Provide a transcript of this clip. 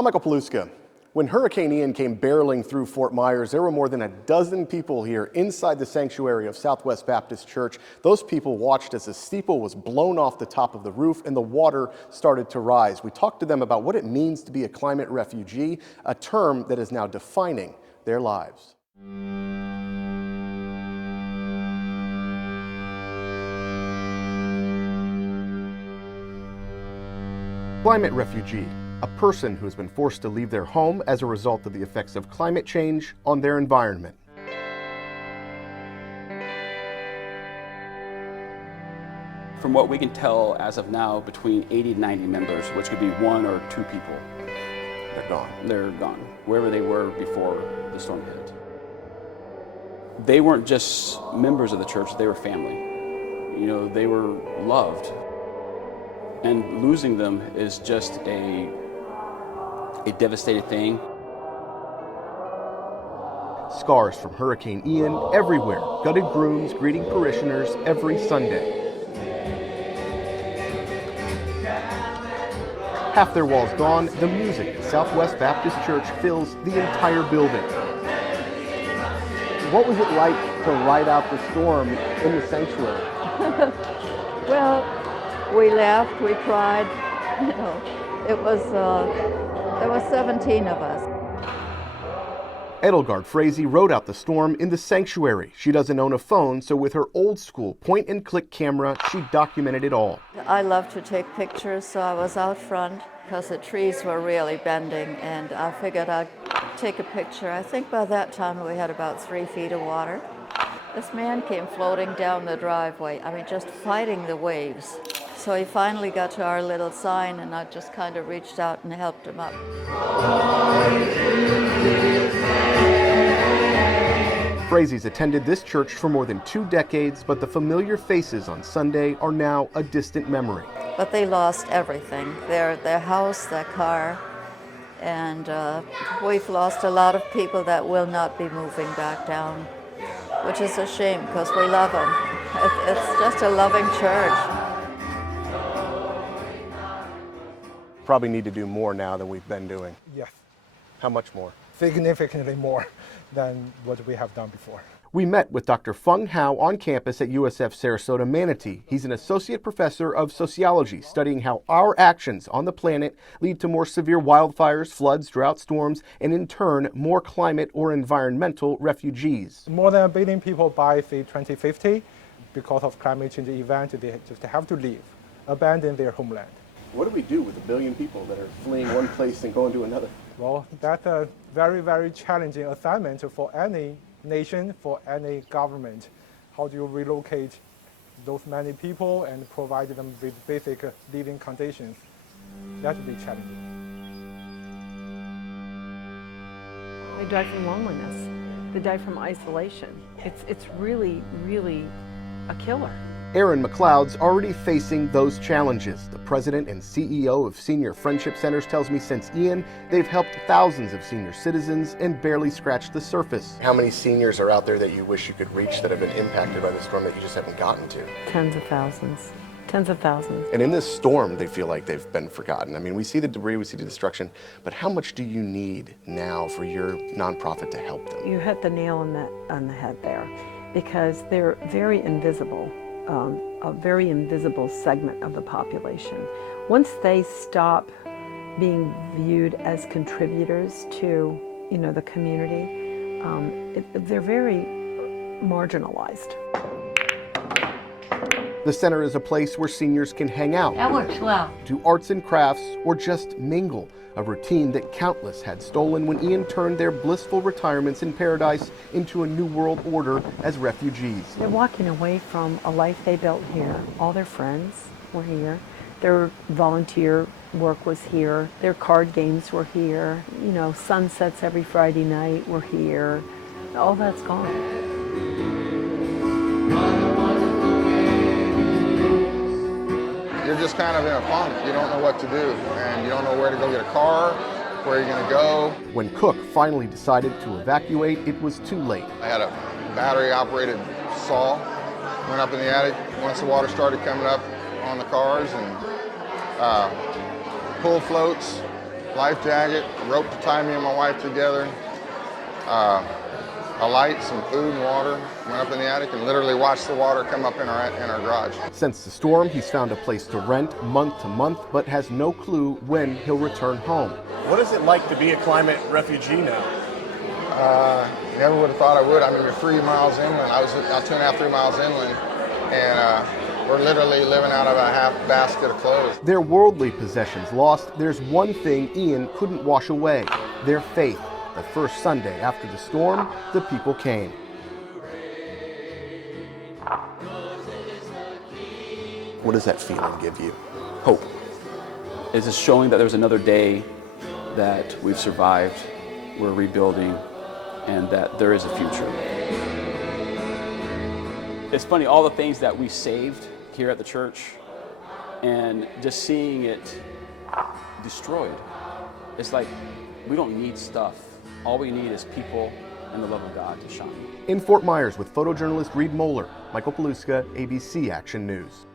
I'm Michael Paluska. When Hurricane Ian came barreling through Fort Myers, there were more than a dozen people here inside the sanctuary of Southwest Baptist Church. Those people watched as the steeple was blown off the top of the roof and the water started to rise. We talked to them about what it means to be a climate refugee, a term that is now defining their lives. Climate refugee, a person who has been forced to leave their home as a result of the effects of climate change on their environment. From what we can tell as of now, between 80 to 90 members, which could be one or two people. They're gone. They're gone, wherever they were before the storm hit. They weren't just members of the church, they were family. You know, they were loved. And losing them is just a devastating thing. Scars from Hurricane Ian everywhere, gutted grooms greeting parishioners every Sunday. Half their walls gone, the music at Southwest Baptist Church fills the entire building. What was it like to ride out the storm in the sanctuary? Well, we laughed, we cried, you know, it was, there was 17 of us. Edelgard Frazee rode out the storm in the sanctuary. She doesn't own a phone, so with her old school point-and-click camera, she documented it all. I love to take pictures, so I was out front because the trees were really bending, and I figured I'd take a picture. I think by that time we had about 3 feet of water. This man came floating down the driveway, I mean, just fighting the waves. So he finally got to our little sign, and I just kind of reached out and helped him up. Frazee's attended this church for more than 2 decades, but the familiar faces on Sunday are now a distant memory. But they lost everything, their house, their car, and we've lost a lot of people that will not be moving back down, which is a shame because we love them. It's just a loving church. Probably need to do more now than we've been doing. Yes, How much more? significantly more than what we have done before. We met with Dr. Feng Hao on campus at USF Sarasota Manatee. He's an associate professor of sociology, studying how our actions on the planet lead to more severe wildfires, floods, drought storms, and in turn, more climate or environmental refugees. More than 1 billion people by, say, 2050, because of climate change event, they just have to leave, abandon their homeland. What do we do with 1 billion people that are fleeing one place and going to another? Well, that's a very, very challenging assignment for any nation, for any government. How do you relocate those many people and provide them with basic living conditions? That would be challenging. They die from loneliness. They die from isolation. It's really, really a killer. Aaron McLeod's already facing those challenges. The president and CEO of Senior Friendship Centers tells me since Ian, they've helped thousands of senior citizens and barely scratched the surface. How many seniors are out there that you wish you could reach that have been impacted by the storm that you just haven't gotten to? Tens of thousands. Tens of thousands. And in this storm, they feel like they've been forgotten. I mean, we see the debris, we see the destruction, but how much do you need now for your nonprofit to help them? You hit the nail on the head there, because they're very invisible. A very invisible segment of the population. Once they stop being viewed as contributors to, the community, they're very marginalized. The center is a place where seniors can hang out, That works well. do arts and crafts, or just mingle, a routine that countless had stolen when Ian turned their blissful retirements in paradise into a new world order as refugees. They're walking away from a life they built here. All their friends were here. Their volunteer work was here. Their card games were here. Sunsets every Friday night were here. All that's gone. You're just kind of in a funk. You don't know what to do, and you don't know where to go get a car, where you're going to go. When Cook finally decided to evacuate, it was too late. I had a battery-operated saw, went up in the attic once the water started coming up on the cars, and pull floats, life jacket, rope to tie me and my wife together, a light, some food and water. Went up in the attic and literally watched the water come up in our garage. Since the storm, he's found a place to rent month to month, but has no clue when he'll return home. What is it like to be a climate refugee now? Never would have thought I would. I mean, we're 3 miles inland. I was about 2.5, 3 miles inland, and we're literally living out of a half basket of clothes. Their worldly possessions lost, there's one thing Ian couldn't wash away: their faith. The first Sunday after the storm, the people came. What does that feeling give you? Hope. It's just showing that there's another day, that we've survived, we're rebuilding, and that there is a future. It's funny, all the things that we saved here at the church, and just seeing it destroyed. It's like, we don't need stuff. All we need is people and the love of God to shine. In Fort Myers with photojournalist Reed Moeller, Michael Paluska, ABC Action News.